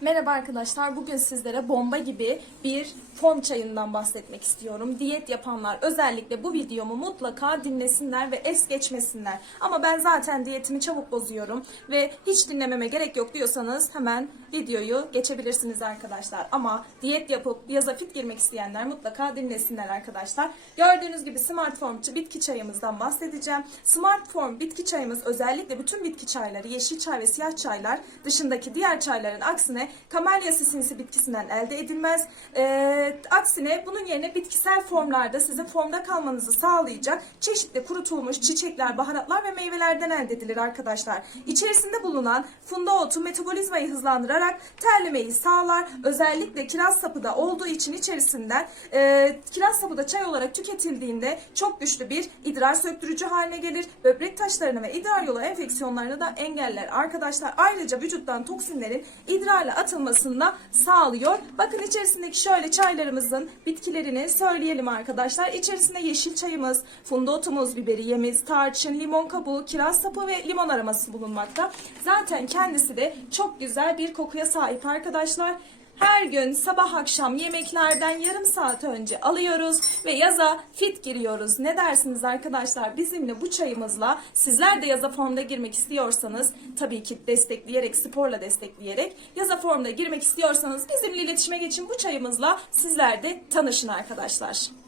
Merhaba arkadaşlar. Bugün sizlere bomba gibi bir form çayından bahsetmek istiyorum. Diyet yapanlar özellikle bu videomu mutlaka dinlesinler ve es geçmesinler. Ama ben zaten diyetimi çabuk bozuyorum ve hiç dinlememe gerek yok diyorsanız hemen videoyu geçebilirsiniz arkadaşlar. Ama diyet yapıp yaza fit girmek isteyenler mutlaka dinlesinler arkadaşlar. Gördüğünüz gibi Smart Form bitki çayımızdan bahsedeceğim. Smart Form bitki çayımız özellikle bütün bitki çayları, yeşil çay ve siyah çaylar dışındaki diğer çayların aksine Camellia sisinsi bitkisinden elde edilmez. Ee, aksine bunun yerine bitkisel formlarda sizin formda kalmanızı sağlayacak çeşitli kurutulmuş çiçekler, baharatlar ve meyvelerden elde edilir arkadaşlar. İçerisinde bulunan funda otu metabolizmayı hızlandırarak terlemeyi sağlar. Özellikle kiraz sapı da olduğu için içerisinden e, kiraz sapı da çay olarak tüketildiğinde çok güçlü bir idrar söktürücü haline gelir. Böbrek taşlarını ve idrar yolu enfeksiyonlarını da engeller arkadaşlar. Ayrıca vücuttan toksinlerin idrarla atılmasını da sağlıyor. Bakın içerisindeki şöyle çaylarımızın bitkilerini söyleyelim arkadaşlar. İçerisinde yeşil çayımız, funda otumuz, biberiyemiz, tarçın, limon kabuğu, kiraz sapı ve limon aroması bulunmakta. Zaten kendisi de çok güzel bir kokuya sahip arkadaşlar. Her gün sabah akşam yemeklerden yarım saat önce alıyoruz ve yaza fit giriyoruz. Ne dersiniz arkadaşlar? Bizimle bu çayımızla sizler de yaza formda girmek istiyorsanız tabii ki destekleyerek, sporla destekleyerek yaza formda girmek istiyorsanız bizimle iletişime geçin bu çayımızla sizler de tanışın arkadaşlar.